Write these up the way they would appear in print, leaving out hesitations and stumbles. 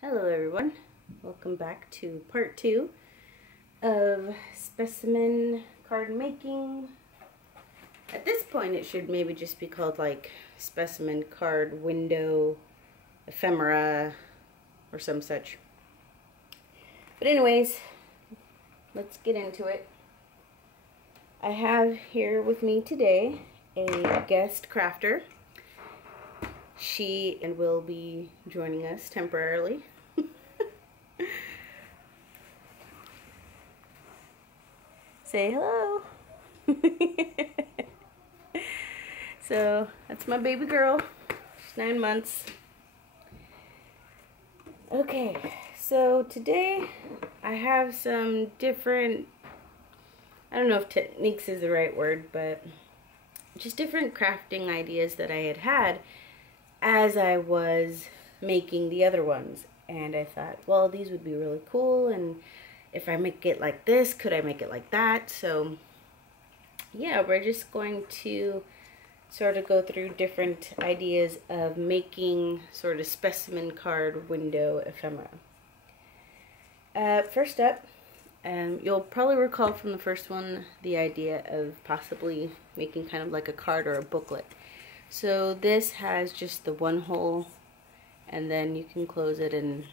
Hello everyone, welcome back to part 2 of specimen card making. At this point it should maybe just be called like specimen card window ephemera or some such. But anyways, let's get into it. I have here with me today a guest crafter. She will be joining us temporarily. Say hello. So that's my baby girl. She's 9 months. Okay, so today I have some different, I don't know if techniques is the right word, but just different crafting ideas that I had as I was making the other ones. And I thought, well, these would be really cool, and if I make it like this, could I make it like that? So yeah, we're just going to sort of go through different ideas of making sort of specimen card window ephemera. First up, you'll probably recall from the first one the idea of possibly making kind of like a card or a booklet. So this has just the one hole, and then you can close it and,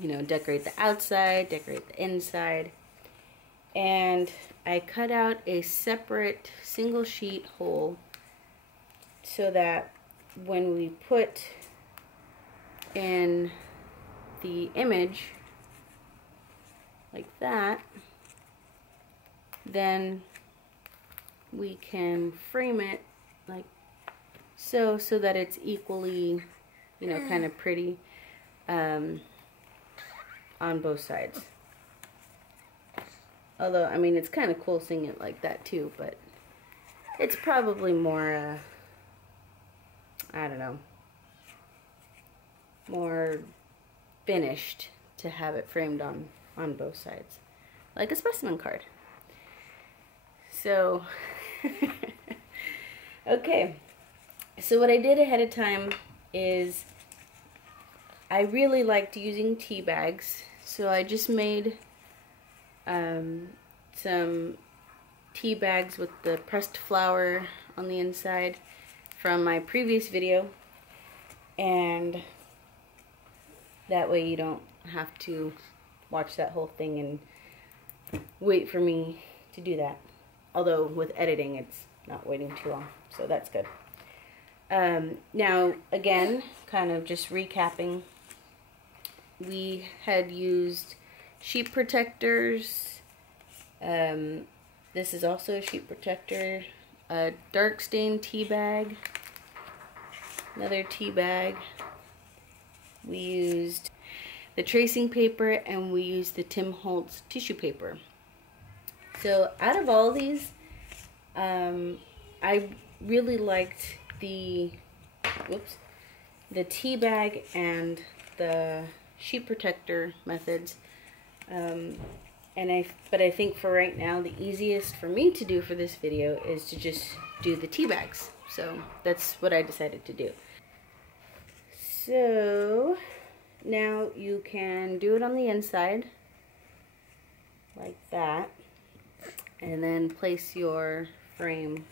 you know, decorate the outside, decorate the inside. And I cut out a separate single sheet hole so that when we put in the image like that, then we can frame it like so that it's equally, you know, kind of pretty on both sides. Although, I mean, it's kind of cool seeing it like that too, but it's probably more, I don't know, more finished to have it framed on both sides, like a specimen card. So, okay. So what I did ahead of time is I really liked using tea bags, so I just made some tea bags with the pressed flour on the inside from my previous video, and that way you don't have to watch that whole thing and wait for me to do that. Although with editing it's not waiting too long, so that's good. Now, again, kind of just recapping, we had used sheet protectors. This is also a sheet protector, a dark stain tea bag, another tea bag. We used the tracing paper, and we used the Tim Holtz tissue paper. So out of all these, I really liked the tea bag and the sheet protector methods, but I think for right now the easiest for me to do for this video is to just do the tea bags. So that's what I decided to do. So now you can do it on the inside like that, and then place your frame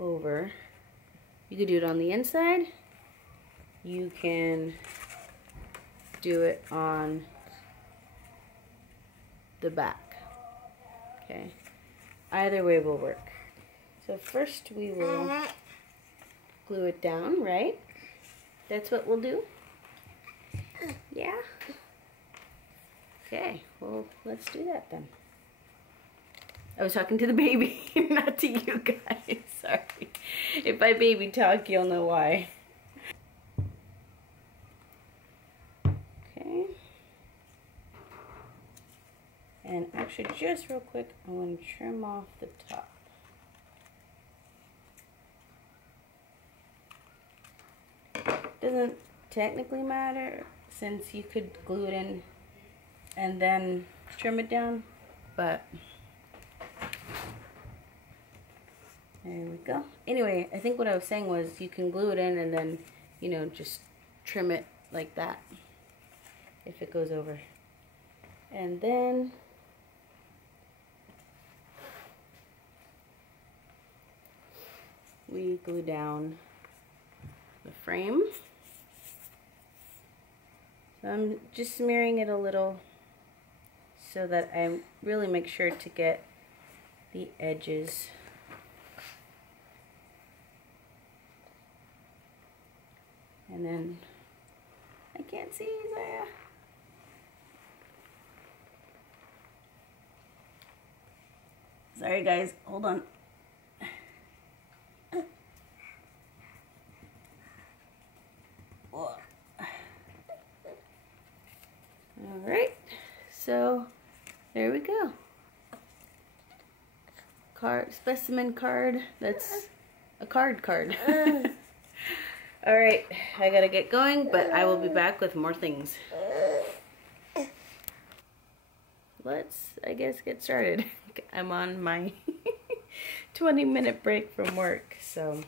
over. You could do it on the inside, you can do it on the back. Okay, either way will work. So first we will glue it down, right? That's what we'll do? Yeah? Okay, well, let's do that then. I was talking to the baby, not to you guys. Sorry. If I baby talk, you'll know why. Okay. And actually, just real quick, I'm going to trim off the top. Doesn't technically matter, since you could glue it in and then trim it down, but there we go. Anyway, I think what I was saying was you can glue it in and then, you know, just trim it like that if it goes over. And then we glue down the frame. So I'm just smearing it a little so that I really make sure to get the edges. And then, I can't see, Isaiah. Sorry guys, hold on. Alright, so there we go. Specimen card. That's a card. Alright, I gotta get going, but I will be back with more things. Let's, I guess, get started. I'm on my 20-minute break from work, so.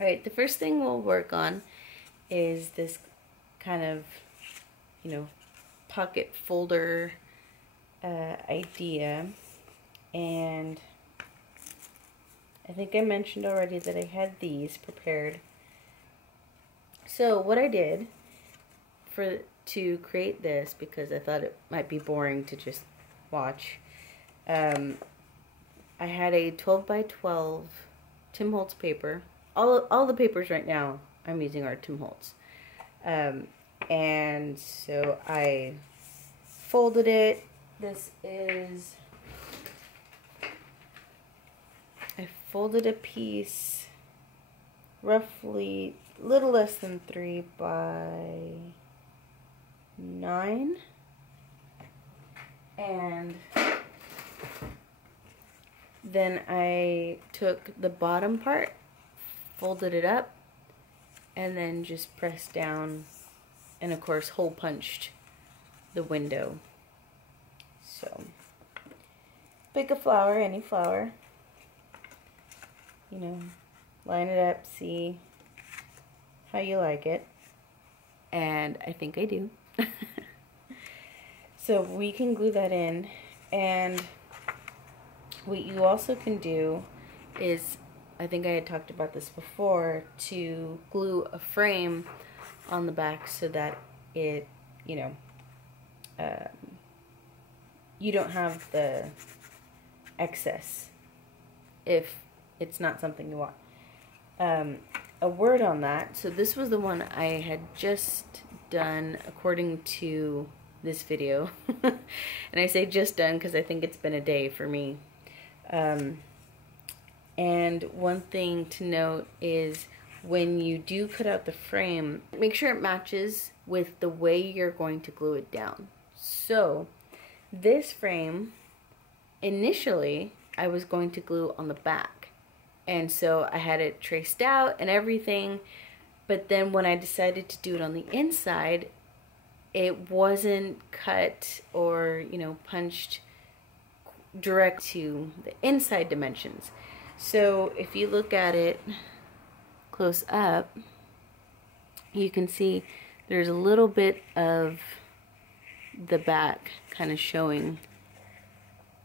Alright, the first thing we'll work on is this kind of, you know, pocket folder idea. And I think I mentioned already that I had these prepared. So what I did to create this, because I thought it might be boring to just watch, I had a 12 by 12 Tim Holtz paper. All the papers right now I'm using are Tim Holtz. And so I folded it. I folded a piece roughly a little less than 3 by 9. And then I took the bottom part, folded it up, and then just pressed down, and of course hole punched the window. So pick a flower, any flower, you know, line it up, see how you like it, and I think I do. So we can glue that in, and what you also can do is, I think I had talked about this before, to glue a frame on the back so that it, you know, you don't have the excess if it's not something you want. A word on that. So this was the one I had just done according to this video. And I say just done because I think it's been a day for me. And one thing to note is when you do cut out the frame, make sure it matches with the way you're going to glue it down. So this frame, initially, I was going to glue on the back. And so I had it traced out and everything. But then when I decided to do it on the inside, it wasn't cut or, you know, punched direct to the inside dimensions. So if you look at it close up, you can see there's a little bit of the back kind of showing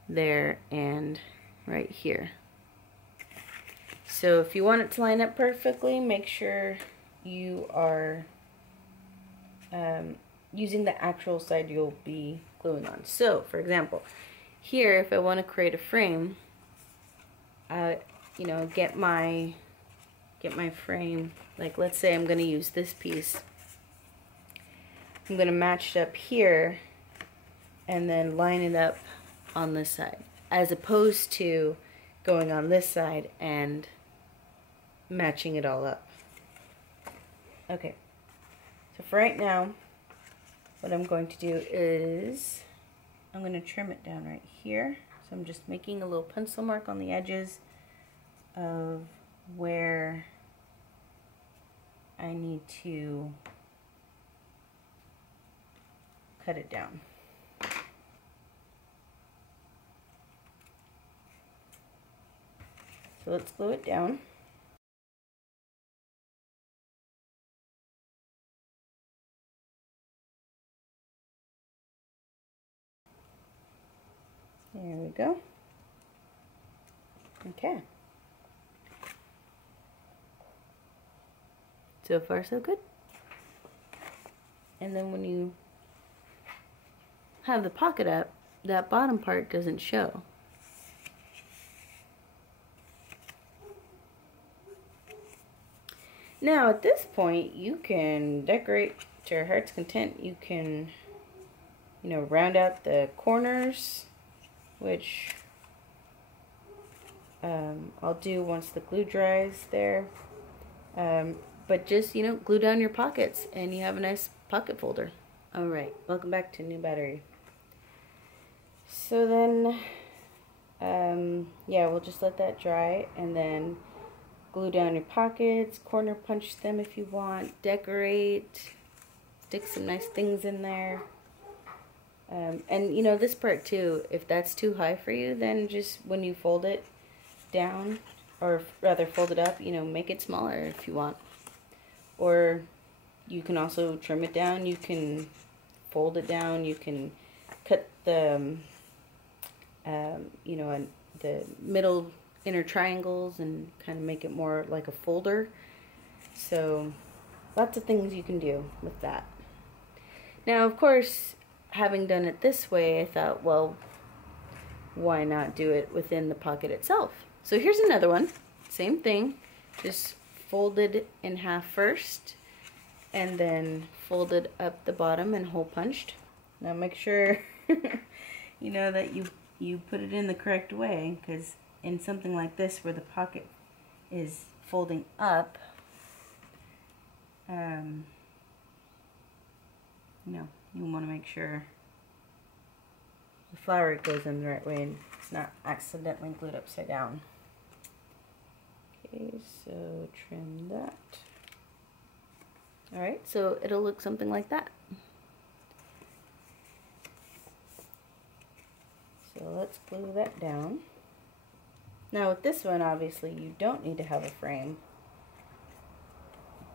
there and right here. So if you want it to line up perfectly, make sure you are using the actual side you'll be gluing on. So for example, here if I want to create a frame, you know, get my frame, like let's say I'm going to use this piece. I'm going to match it up here and then line it up on this side, as opposed to going on this side and matching it all up. Okay, so for right now, what I'm going to do is I'm going to trim it down right here. So I'm just making a little pencil mark on the edges of where I need to cut it down. So let's glue it down. There we go. Okay. So far, so good. And then when you have the pocket up, that bottom part doesn't show. Now at this point, you can decorate to your heart's content. You can, you know, round out the corners, which I'll do once the glue dries there. But just, you know, glue down your pockets and you have a nice pocket folder. Alright, welcome back to New Battery. So then, yeah, we'll just let that dry and then glue down your pockets, corner punch them if you want, decorate, stick some nice things in there. And you know, this part too, if that's too high for you, then just when you fold it down, or rather fold it up, you know, make it smaller if you want. Or you can also trim it down, you can fold it down, you can cut the, you know, the middle inner triangles and kind of make it more like a folder. So lots of things you can do with that. Now, of course, having done it this way, I thought, well, why not do it within the pocket itself? So here's another one. Same thing, just folded in half first and then folded up the bottom and hole punched. Now make sure you know that you put it in the correct way, because in something like this where the pocket is folding up, you know, you want to make sure the flower goes in the right way and it's not accidentally glued upside down. Okay, so trim that. Alright, so it'll look something like that. So let's glue that down. Now with this one, obviously you don't need to have a frame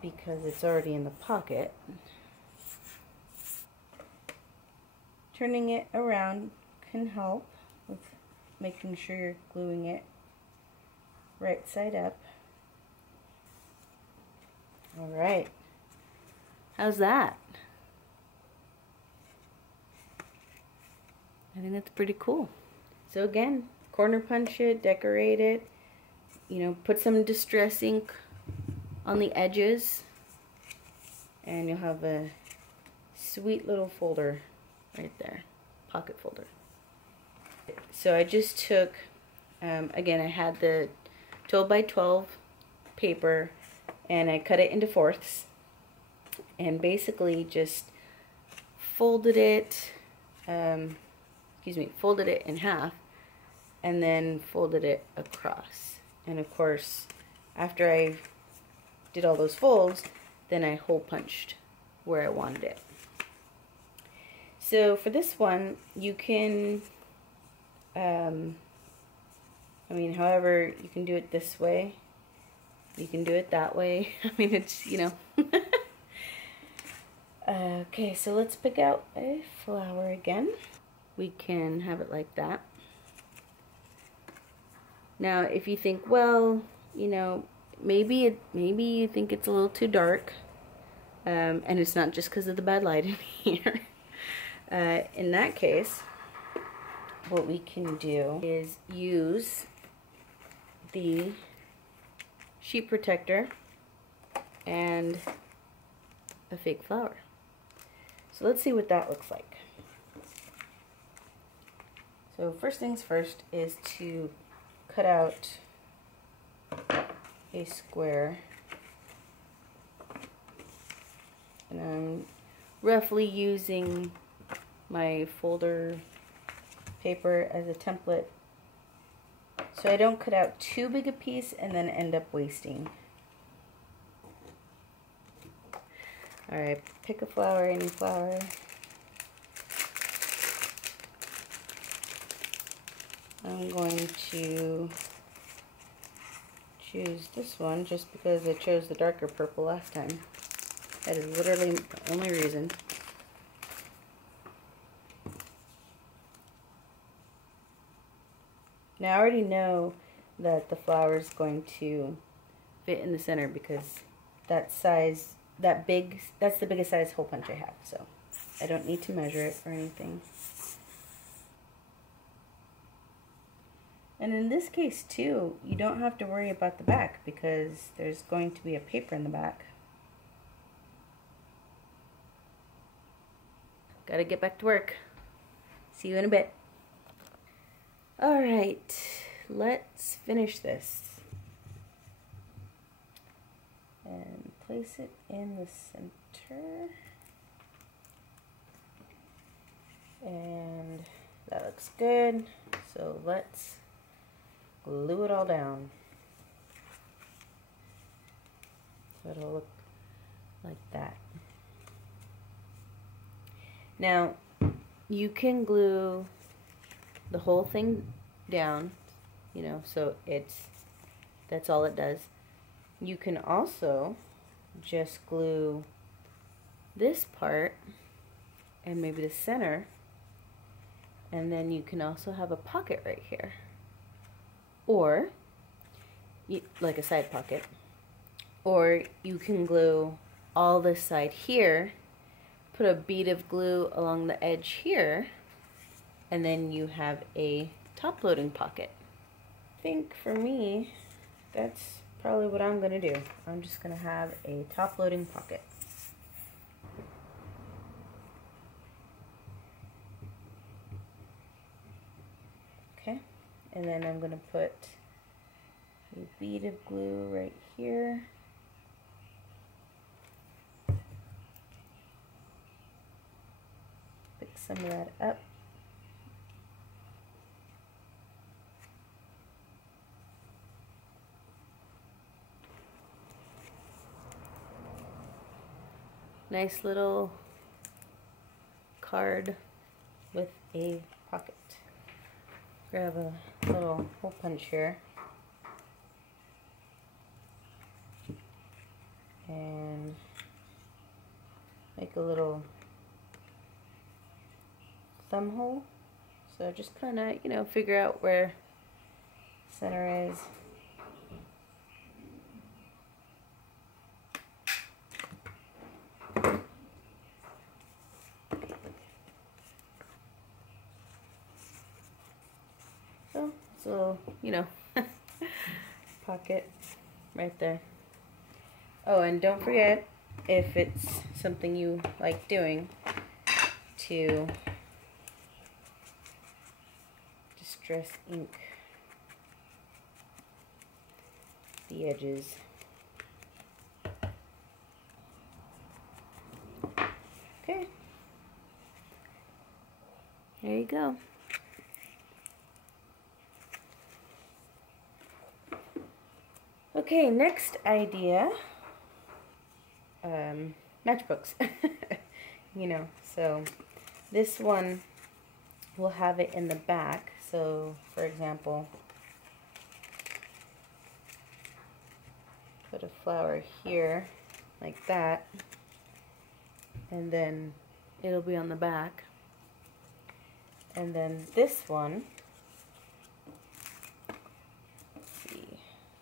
because it's already in the pocket. Turning it around can help with making sure you're gluing it right side up. Alright, how's that? I think that's pretty cool. So again, corner punch it, decorate it, you know, put some distress ink on the edges, and you'll have a sweet little folder right there, pocket folder. So I just took, again, I had the 12 by 12 paper and I cut it into fourths and basically just folded it, folded it in half and then folded it across. And of course, after I did all those folds, then I hole punched where I wanted it. So for this one, you can, I mean, however, you can do it this way. You can do it that way. I mean, it's, you know. Okay, so let's pick out a flower again. We can have it like that. Now, if you think, well, you know, maybe you think it's a little too dark, and it's not just because of the bad light in here. In that case, what we can do is use the sheet protector and a fake flower. So let's see what that looks like. So first things first is to cut out a square, and I'm roughly using my folder paper as a template so I don't cut out too big a piece and then end up wasting. Alright, pick a flower, any flower. I'm going to choose this one just because I chose the darker purple last time. That is literally the only reason. Now I already know that the flower is going to fit in the center because that's the biggest size hole punch I have, so I don't need to measure it or anything. And in this case too, you don't have to worry about the back because there's going to be a paper in the back. Gotta get back to work. See you in a bit. Alright, let's finish this. And place it in the center. And that looks good. So let's glue it all down. So it'll look like that. Now, you can glue the whole thing down, you know, so that's all it does. You can also just glue this part and maybe the center, and then you can also have a pocket right here, or like a side pocket, or you can glue all this side here, put a bead of glue along the edge here, and then you have a top loading pocket. I think for me, that's probably what I'm gonna do. I'm just gonna have a top loading pocket. Okay, and then I'm gonna put a bead of glue right here. Pick some of that up. Nice little card with a pocket. Grab a little hole punch here. And make a little thumb hole. So just kind of, you know, figure out where center is. So, you know, pocket right there. Oh, and don't forget, if it's something you like doing, to distress ink the edges. Okay. There you go. Okay, next idea, matchbooks. You know, so this one will have it in the back. So, for example, put a flower here, like that, and then it'll be on the back. And then this one,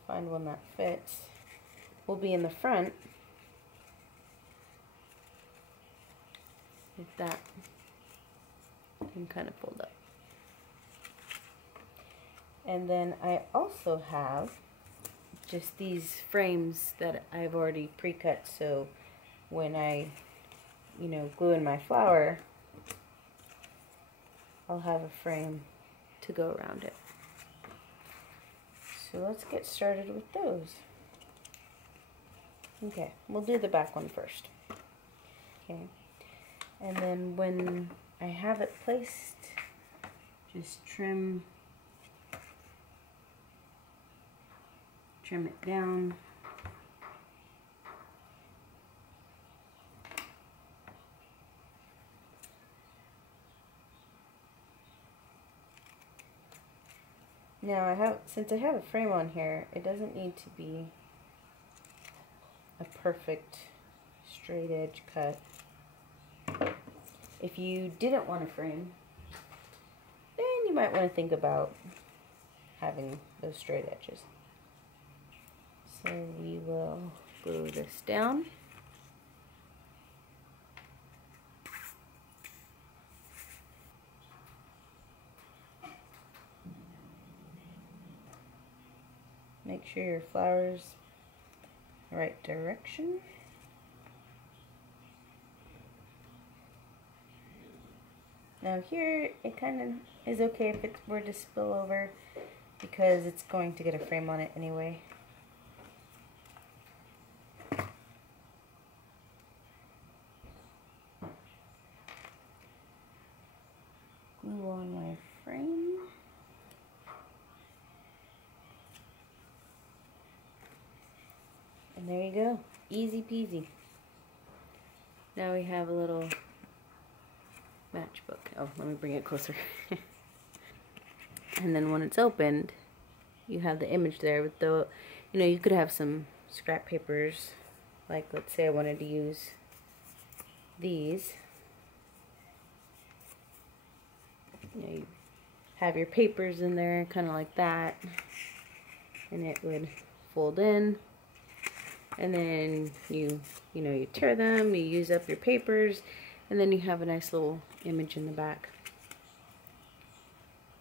find one that fits, will be in the front like that, and kind of fold up. And then I also have just these frames that I've already pre-cut, so when I, you know, glue in my flower, I'll have a frame to go around it. So let's get started with those. Okay, we'll do the back one first. Okay, and then when I have it placed, just trim it down. Now since I have a frame on here, it doesn't need to be a perfect straight edge cut. If you didn't want a frame, then you might want to think about having those straight edges. So we will glue this down. Make sure your flower's the right direction. Now here, it kind of is okay if it were to spill over because it's going to get a frame on it anyway. Glue on my frame. And there you go. Easy peasy. Now we have a little matchbook. Oh, let me bring it closer. And then when it's opened, you have the image there with the, you know, you could have some scrap papers. Like, let's say I wanted to use these. You know, you have your papers in there, kind of like that. And it would fold in. And then you tear them, you use up your papers, and then you have a nice little image in the back.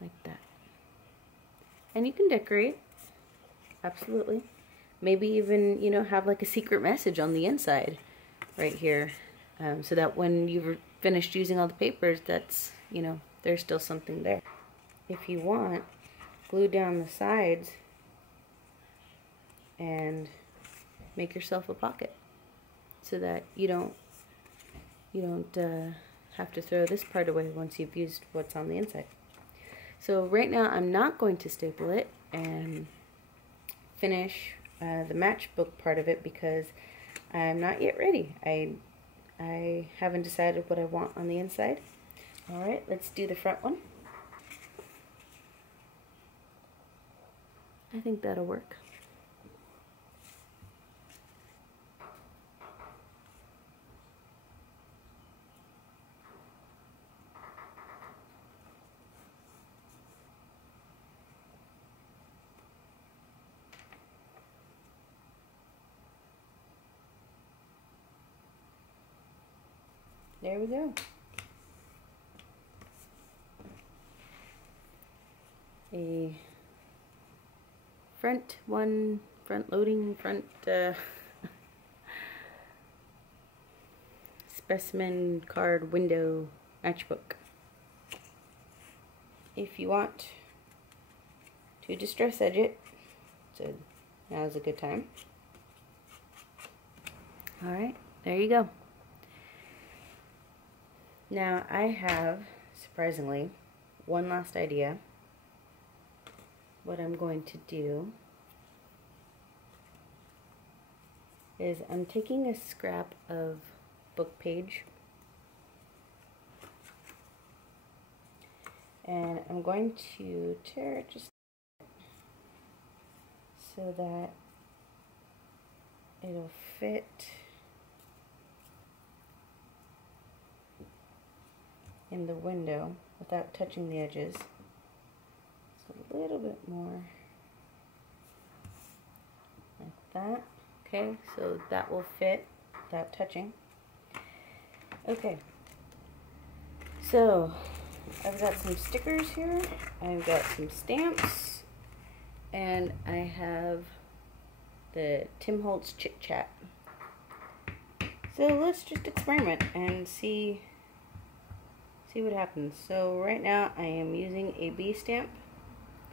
Like that. And you can decorate. Absolutely. Maybe even, you know, have like a secret message on the inside right here. So that when you've finished using all the papers, that's, you know, there's still something there. If you want, glue down the sides and make yourself a pocket so that you don't have to throw this part away once you've used what's on the inside. So right now I'm not going to staple it and finish the matchbook part of it because I'm not yet ready. I haven't decided what I want on the inside. Alright, let's do the front one. I think that'll work. There we go. A front loading specimen card window matchbook. If you want to distress edge it, so now's a good time. Alright, there you go. Now I have, surprisingly, one last idea. What I'm going to do is I'm taking a scrap of book page and I'm going to tear it just so that it'll fit in the window without touching the edges. So a little bit more like that. Okay, so that will fit without touching. Okay, so I've got some stickers here, I've got some stamps, and I have the Tim Holtz Chitchat. So let's just experiment and see what happens. So right now I am using a B stamp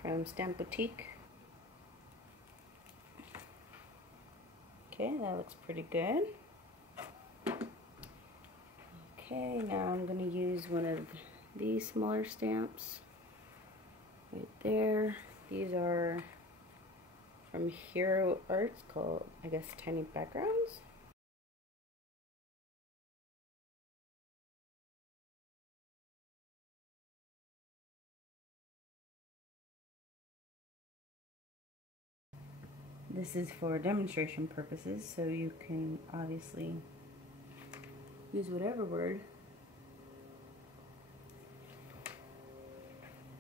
from Stamp Boutique. Okay, that looks pretty good. Okay, now I'm going to use one of these smaller stamps right there. These are from Hero Arts, called, I guess, Tiny Backgrounds. This is for demonstration purposes, so you can obviously use whatever word.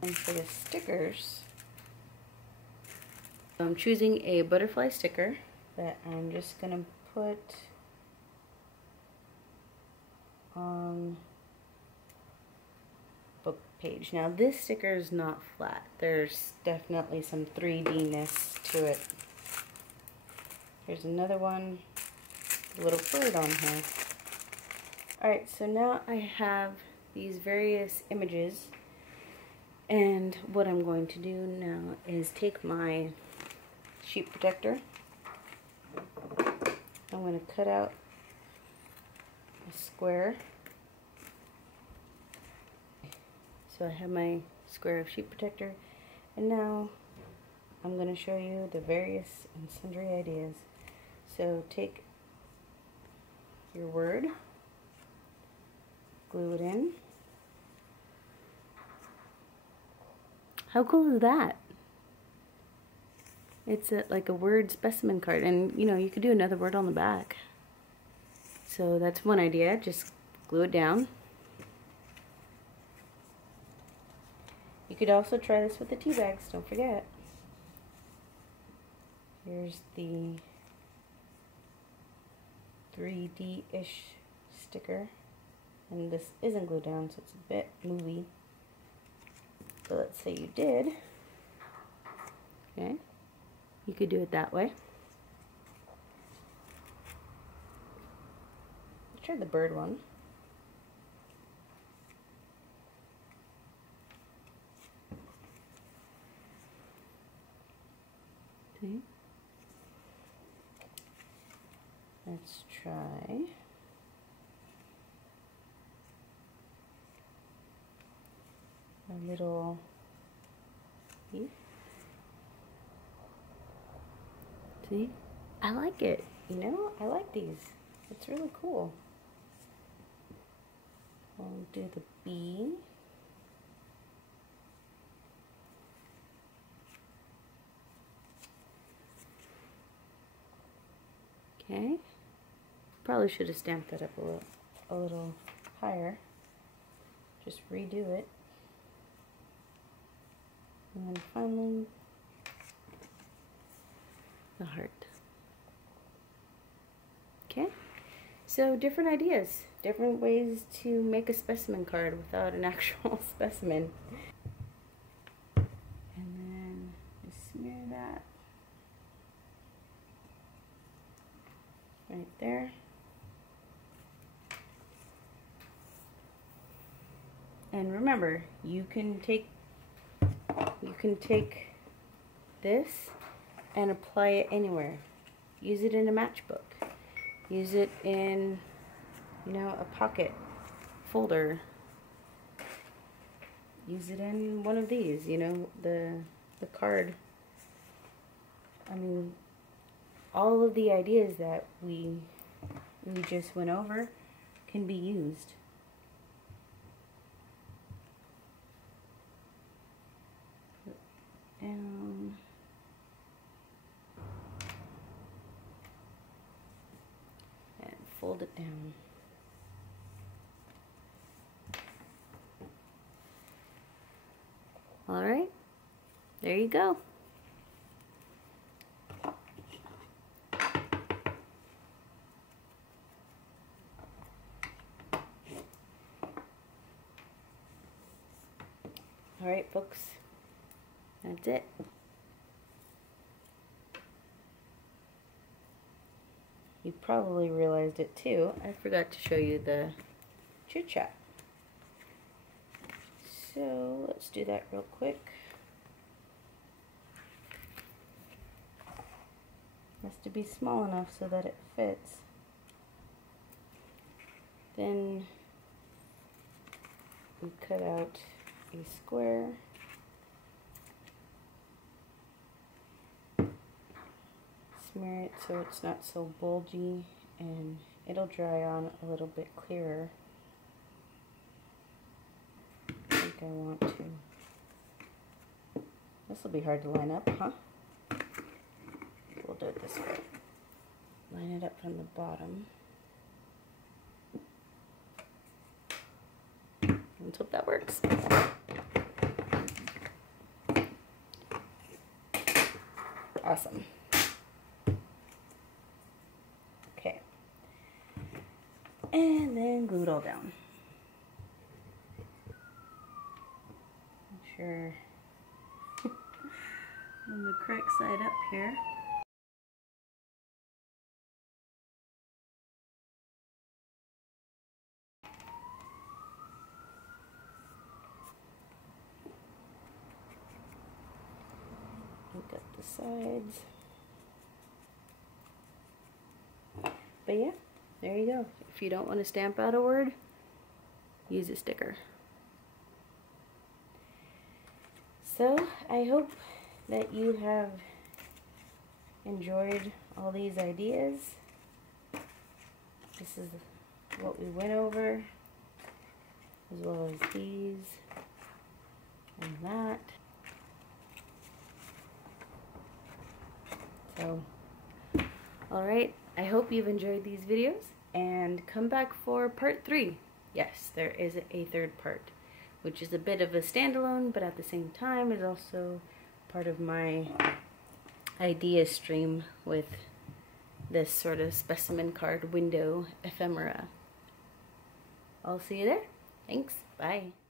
And for the stickers, I'm choosing a butterfly sticker that I'm just going to put on book page. Now this sticker is not flat. There's definitely some 3D-ness to it. Here's another one, a little bird on here. Alright, so now I have these various images, and what I'm going to do now is take my sheet protector. I'm going to cut out a square. So I have my square of sheet protector, and now I'm going to show you the various and sundry ideas. So take your word, glue it in. How cool is that? It's like a word specimen card, and you know, you could do another word on the back. So that's one idea, just glue it down. You could also try this with the tea bags, don't forget. Here's the 3D-ish sticker, and this isn't glued down, so it's a bit movie. So let's say you did. Okay, you could do it that way. Let's try the bird one. Okay. Let's try a little leaf. See? I like it. You know, I like these. It's really cool. I'll do the bee. Okay. Probably should have stamped that up a little higher. Just redo it. And then finally, the heart. Okay. So different ideas, different ways to make a specimen card without an actual specimen. And then just smear that right there. And remember, you can take this and apply it anywhere. Use it in a matchbook. Use it in, you know, a pocket folder. Use it in one of these, you know, the card. I mean, all of the ideas that we just went over can be used. And fold it down. All right, there you go. All right, folks, that's it. You probably realized it too. I forgot to show you the Chitchat. So let's do that real quick. Has to be small enough so that it fits. Then we cut out a square. Smear it so it's not so bulgy, and it'll dry on a little bit clearer. I think I want to. This will be hard to line up, huh? We'll do it this way. Line it up from the bottom. Let's hope that works. Awesome. awesome. Okay. And then glue it all down. Make sure on the correct side up here. Look up the sides. But yeah, there you go. If you don't want to stamp out a word, use a sticker. So I hope that you have enjoyed all these ideas. This is what we went over, as well as these and that. So, alright, I hope you've enjoyed these videos, and come back for part 3. Yes, there is a third part, which is a bit of a standalone, but at the same time is also part of my idea stream with this sort of specimen card window ephemera. I'll see you there. Thanks. Bye.